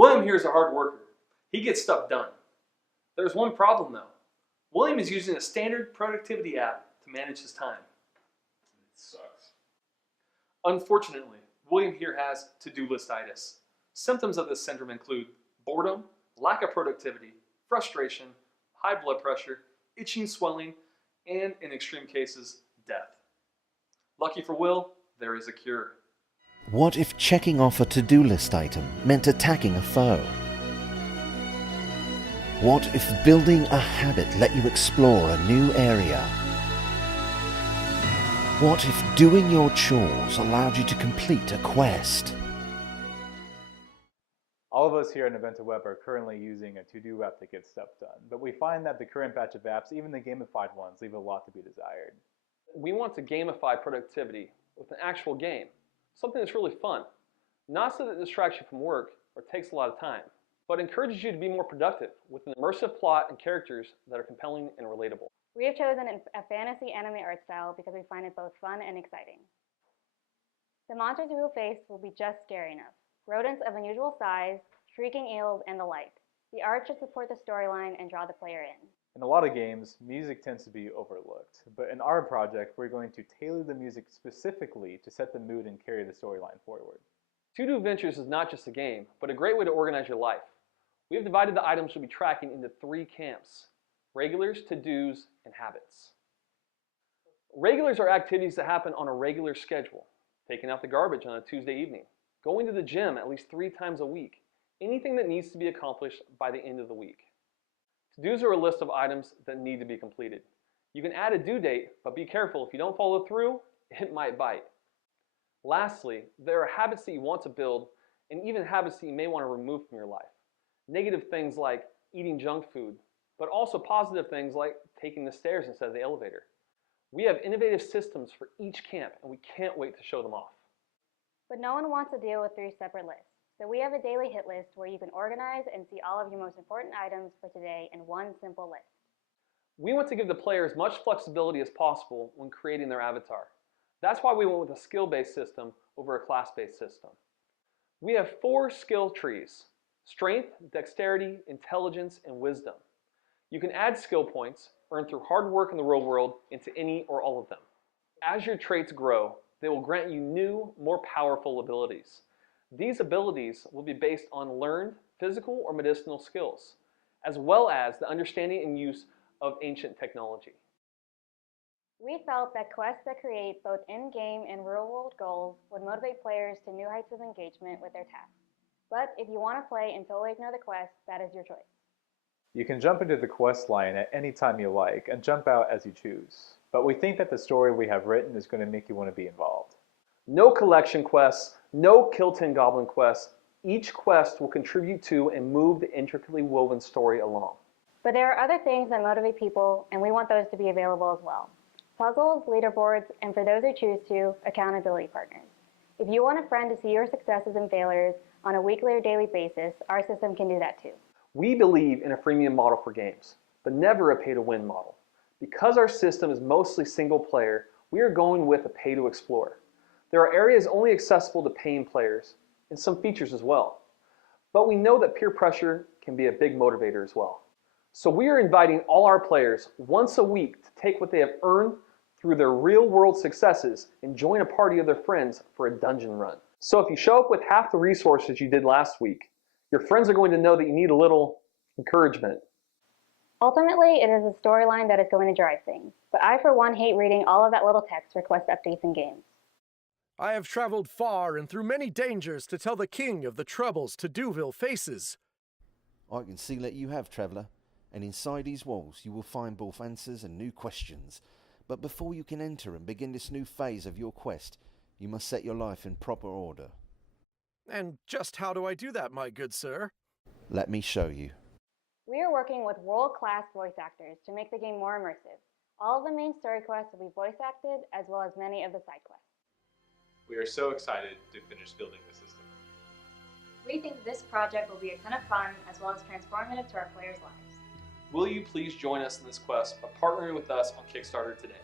William here is a hard worker. He gets stuff done. There's one problem though. William is using a standard productivity app to manage his time. It sucks. Unfortunately, William here has to-do list-itis. Symptoms of this syndrome include boredom, lack of productivity, frustration, high blood pressure, itching, swelling, and in extreme cases, death. Lucky for Will, there is a cure. What if checking off a to-do list item meant attacking a foe? What if building a habit let you explore a new area? What if doing your chores allowed you to complete a quest? All of us here at Inventive Web are currently using a to-do app to get stuff done, but we find that the current batch of apps, even the gamified ones, leave a lot to be desired. We want to gamify productivity with an actual game, something that's really fun, not so that it distracts you from work or takes a lot of time, but encourages you to be more productive with an immersive plot and characters that are compelling and relatable. We have chosen a fantasy anime art style because we find it both fun and exciting. The monsters we will face will be just scary enough. Rodents of unusual size, shrieking eels, and the like. The art should support the storyline and draw the player in. In a lot of games, music tends to be overlooked, but in our project, we're going to tailor the music specifically to set the mood and carry the storyline forward. To-Do Ventures is not just a game, but a great way to organize your life. We have divided the items we'll be tracking into 3 camps: regulars, to-dos, and habits. Regulars are activities that happen on a regular schedule. Taking out the garbage on a Tuesday evening, going to the gym at least 3 times a week, anything that needs to be accomplished by the end of the week. To-dos are a list of items that need to be completed. You can add a due date, but be careful. If you don't follow through, it might bite. Lastly, there are habits that you want to build and even habits that you may want to remove from your life. Negative things like eating junk food, but also positive things like taking the stairs instead of the elevator. We have innovative systems for each camp, and we can't wait to show them off. But no one wants to deal with 3 separate lists. So we have a daily hit list where you can organize and see all of your most important items for today in one simple list. We want to give the player as much flexibility as possible when creating their avatar. That's why we went with a skill-based system over a class-based system. We have 4 skill trees: strength, dexterity, intelligence, and wisdom. You can add skill points earned through hard work in the real world into any or all of them. As your traits grow, they will grant you new, more powerful abilities. These abilities will be based on learned physical or medicinal skills, as well as the understanding and use of ancient technology. We felt that quests that create both in-game and real-world goals would motivate players to new heights of engagement with their tasks. But if you want to play and totally ignore the quest, that is your choice. You can jump into the quest line at any time you like and jump out as you choose. But we think that the story we have written is going to make you want to be involved. No collection quests, no Kill 10 Goblin quests. Each quest will contribute to and move the intricately woven story along. But there are other things that motivate people, and we want those to be available as well. Puzzles, leaderboards, and for those who choose to, accountability partners. If you want a friend to see your successes and failures on a weekly or daily basis, our system can do that too. We believe in a freemium model for games, but never a pay-to-win model. Because our system is mostly single player, we are going with a pay-to-explore. There are areas only accessible to paying players, and some features as well. But we know that peer pressure can be a big motivator as well. So we are inviting all our players once a week to take what they have earned through their real-world successes and join a party of their friends for a dungeon run. So if you show up with half the resources you did last week, your friends are going to know that you need a little encouragement. Ultimately, it is a storyline that is going to drive things. But I, for one, hate reading all of that little text for quest updates in games. I have traveled far and through many dangers to tell the king of the troubles To-Doville faces. I can see that you have, traveller, and inside these walls you will find both answers and new questions. But before you can enter and begin this new phase of your quest, you must set your life in proper order. And just how do I do that, my good sir? Let me show you. We are working with world-class voice actors to make the game more immersive. All of the main story quests will be voice acted, as well as many of the side quests. We are so excited to finish building the system. We think this project will be a ton of fun, as well as transformative to our players' lives. Will you please join us in this quest by partnering with us on Kickstarter today?